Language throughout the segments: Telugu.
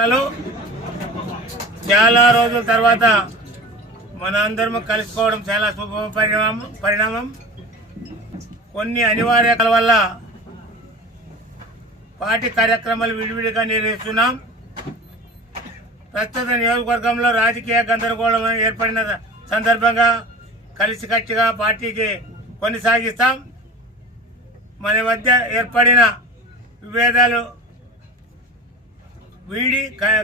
హలో చాలా రోజుల తర్వాత మన అందరం కలుసుకోవడం చాలా శుభ పరిణామం పరిణామం. కొన్ని అనివార్యతల వల్ల పార్టీ కార్యక్రమాలు విడివిడిగా నిర్వహిస్తున్నాం. ప్రస్తుత నియోజకవర్గంలో రాజకీయ గందరగోళం ఏర్పడిన సందర్భంగా కలిసికట్టుగా పార్టీకి కొనసాగిస్తాం. మన మధ్య ఏర్పడిన విభేదాలు వీడి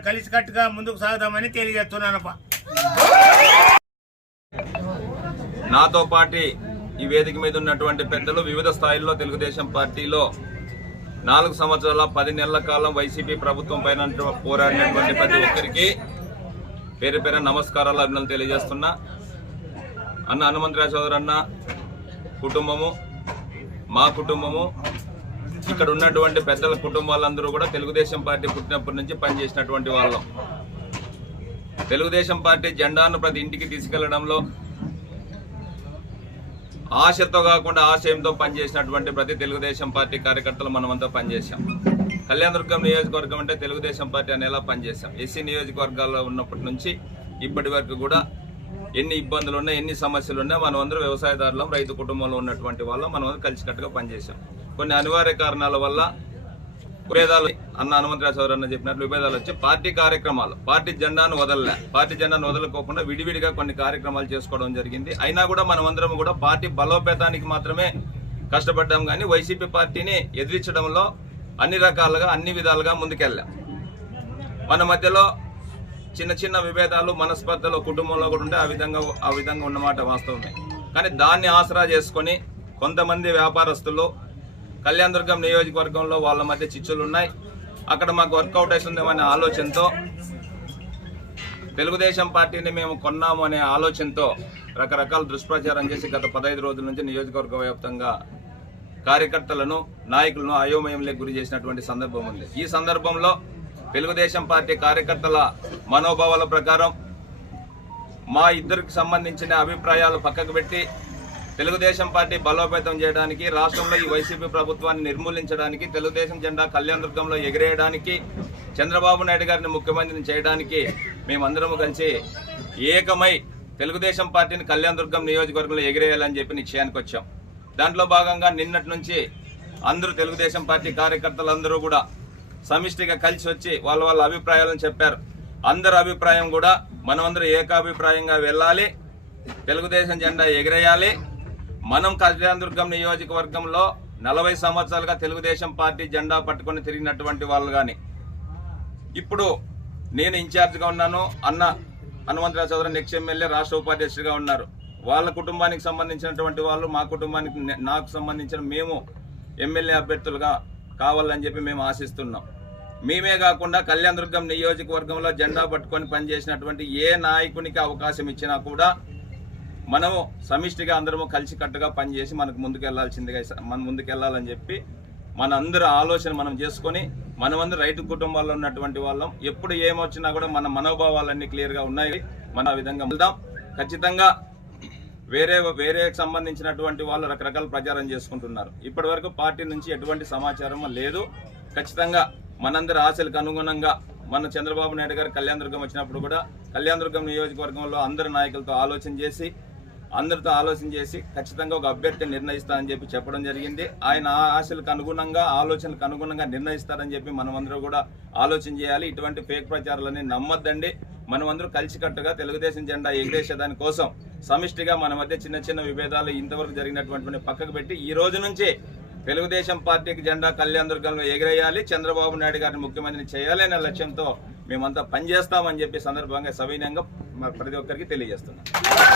కలిసికట్టుగా ముందుకు సాగుదామని తెలియజేస్తున్నానప్ప. నాతో పాటి ఈ వేదిక మీద ఉన్నటువంటి పెద్దలు వివిధ స్థాయిల్లో తెలుగుదేశం పార్టీలో నాలుగు సంవత్సరాల పది నెలల కాలం వైసీపీ ప్రభుత్వం పైన పోరాడినటువంటి ప్రతి ఒక్కరికి పేరు పేరు నమస్కారాలు అభినందనలు తెలియజేస్తున్నా. అన్న హనుమంతరావు చౌదరి అన్న కుటుంబము మా కుటుంబము ఇక్కడ ఉన్నటువంటి పెద్దల కుటుంబాలందరూ కూడా తెలుగుదేశం పార్టీ పుట్టినప్పటి నుంచి పనిచేసినటువంటి వాళ్ళం. తెలుగుదేశం పార్టీ జెండాను ప్రతి ఇంటికి తీసుకెళ్ళడంలో ఆశతో కాకుండా ఆశయంతో పనిచేసినటువంటి ప్రతి తెలుగుదేశం పార్టీ కార్యకర్తలు మనమంతా పనిచేశాం. కళ్యాణదుర్గం నియోజకవర్గం అంటే తెలుగుదేశం పార్టీ అనేలా పనిచేశాం. ఎస్సీ నియోజకవర్గాల్లో ఉన్నప్పటి నుంచి ఇప్పటి వరకు కూడా ఎన్ని ఇబ్బందులు ఉన్నా ఎన్ని సమస్యలు ఉన్నా మనం అందరూ వ్యవసాయదారులం రైతు కుటుంబంలో ఉన్నటువంటి వాళ్ళం మనం కలిసికట్టుగా పనిచేశాం. కొన్ని అనివార్య కారణాల వల్ల విభేదాలు అన్న హనుమంతరావు చౌదరి అన్న చెప్పినట్లు విభేదాలు వచ్చి పార్టీ కార్యక్రమాలు పార్టీ జెండాను వదలలే. పార్టీ జెండాను వదలకోకుండా విడివిడిగా కొన్ని కార్యక్రమాలు చేసుకోవడం జరిగింది. అయినా కూడా మనమందరం కూడా పార్టీ బలోపేతానికి మాత్రమే కష్టపడ్డాం కానీ వైసీపీ పార్టీని ఎదిరించడంలో అన్ని రకాలుగా అన్ని విధాలుగా ముందుకెళ్ళాం. మన మధ్యలో చిన్న చిన్న విభేదాలు మనస్పర్ధలు కుటుంబంలో కూడా ఉంటే ఆ విధంగా ఆ విధంగా ఉన్నమాట వాస్తవమే. కానీ దాన్ని ఆసరా చేసుకొని కొంతమంది వ్యాపారస్తులు కళ్యాణ దుర్గం నియోజకవర్గంలో వాళ్ళ మధ్య చిచ్చులు ఉన్నాయి అక్కడ మాకు వర్కౌట్ అవుతుందేమనే ఆలోచనతో తెలుగుదేశం పార్టీని మేము కొన్నాము అనే ఆలోచనతో రకరకాల దుష్ప్రచారం చేసి గత పదహైదు రోజుల నుంచి నియోజకవర్గ వ్యాప్తంగా కార్యకర్తలను నాయకులను అయోమయంలోకి గురి చేసినటువంటి సందర్భం ఉంది. ఈ సందర్భంలో తెలుగుదేశం పార్టీ కార్యకర్తల మనోభావాల ప్రకారం మా ఇద్దరికి సంబంధించిన అభిప్రాయాలు పక్కకు పెట్టి తెలుగుదేశం పార్టీ బలోపేతం చేయడానికి రాష్ట్రంలో ఈ వైసీపీ ప్రభుత్వాన్ని నిర్మూలించడానికి తెలుగుదేశం జెండా కళ్యాణదుర్గంలో ఎగిరేయడానికి చంద్రబాబు నాయుడు గారిని ముఖ్యమంత్రిని చేయడానికి మేమందరము కలిసి ఏకమై తెలుగుదేశం పార్టీని కళ్యాణదుర్గం నియోజకవర్గంలో ఎగిరేయాలని చెప్పి నిశ్చయానికి వచ్చాం. దాంట్లో భాగంగా నిన్నటి నుంచి అందరూ తెలుగుదేశం పార్టీ కార్యకర్తలందరూ కూడా సమిష్టిగా కలిసి వచ్చి వాళ్ళ వాళ్ళ అభిప్రాయాలను చెప్పారు. అందరి అభిప్రాయం కూడా మనమందరూ ఏకాభిప్రాయంగా వెళ్ళాలి తెలుగుదేశం జెండా ఎగిరేయాలి మనం కళ్యాణదుర్గం నియోజకవర్గంలో నలభై సంవత్సరాలుగా తెలుగుదేశం పార్టీ జెండా పట్టుకొని తిరిగినటువంటి వాళ్ళు కానీ ఇప్పుడు నేను ఇన్ఛార్జ్గా ఉన్నాను అన్న హనుమంతరావు చౌదరి నెక్స్ట్ ఎమ్మెల్యే రాష్ట్ర ఉపాధ్యక్షుడిగా ఉన్నారు. వాళ్ళ కుటుంబానికి సంబంధించినటువంటి వాళ్ళు మా కుటుంబానికి నాకు సంబంధించిన మేము ఎమ్మెల్యే అభ్యర్థులుగా కావాలని చెప్పి మేము ఆశిస్తున్నాం. మేమే కాకుండా కళ్యాణదుర్గం నియోజకవర్గంలో జెండా పట్టుకొని పనిచేసినటువంటి ఏ నాయకునికి అవకాశం ఇచ్చినా కూడా మనము సమిష్టిగా అందరము కలిసికట్టుగా పనిచేసి మనకు ముందుకు వెళ్ళాల్సిందిగా ముందుకెళ్ళాలని చెప్పి మన అందరి ఆలోచన మనం చేసుకొని మనమందరూ రైతు కుటుంబాల్లో ఉన్నటువంటి వాళ్ళం. ఎప్పుడు ఏమొచ్చినా కూడా మన మనోభావాలన్నీ క్లియర్గా ఉన్నాయి. మన విధంగా వెళ్దాం. ఖచ్చితంగా వేరే వేరే సంబంధించినటువంటి వాళ్ళు రకరకాల ప్రచారం చేసుకుంటున్నారు. ఇప్పటి వరకు పార్టీ నుంచి ఎటువంటి సమాచారం లేదు. ఖచ్చితంగా మనందరి ఆశలకు అనుగుణంగా మన చంద్రబాబు నాయుడు గారు కళ్యాణదుర్గం వచ్చినప్పుడు కూడా కళ్యాణదుర్గం నియోజకవర్గంలో అందరి నాయకులతో ఆలోచన చేసి అందరితో ఆలోచన చేసి ఖచ్చితంగా ఒక అభ్యర్థిని నిర్ణయిస్తానని చెప్పి చెప్పడం జరిగింది. ఆయన ఆ ఆశలకు అనుగుణంగా ఆలోచనలకు అనుగుణంగా నిర్ణయిస్తారని చెప్పి మనమందరూ కూడా ఆలోచన చేయాలి. ఇటువంటి ఫేక్ ప్రచారాలని నమ్మొద్దండి. మనమందరూ కలిసికట్టుగా తెలుగుదేశం జెండా ఎగిరేసేదాని కోసం సమిష్టిగా మన మధ్య చిన్న చిన్న విభేదాలు ఇంతవరకు జరిగినటువంటి పక్కకు పెట్టి ఈ రోజు నుంచి తెలుగుదేశం పార్టీకి జెండా కళ్యాణ దుర్గంలో ఎగిరేయాలి. చంద్రబాబు నాయుడు గారిని ముఖ్యమంత్రిని చేయాలి అనే లక్ష్యంతో మేమంతా పనిచేస్తామని చెప్పి సందర్భంగా సవినయంగా ప్రతి ఒక్కరికి తెలియజేస్తున్నాం.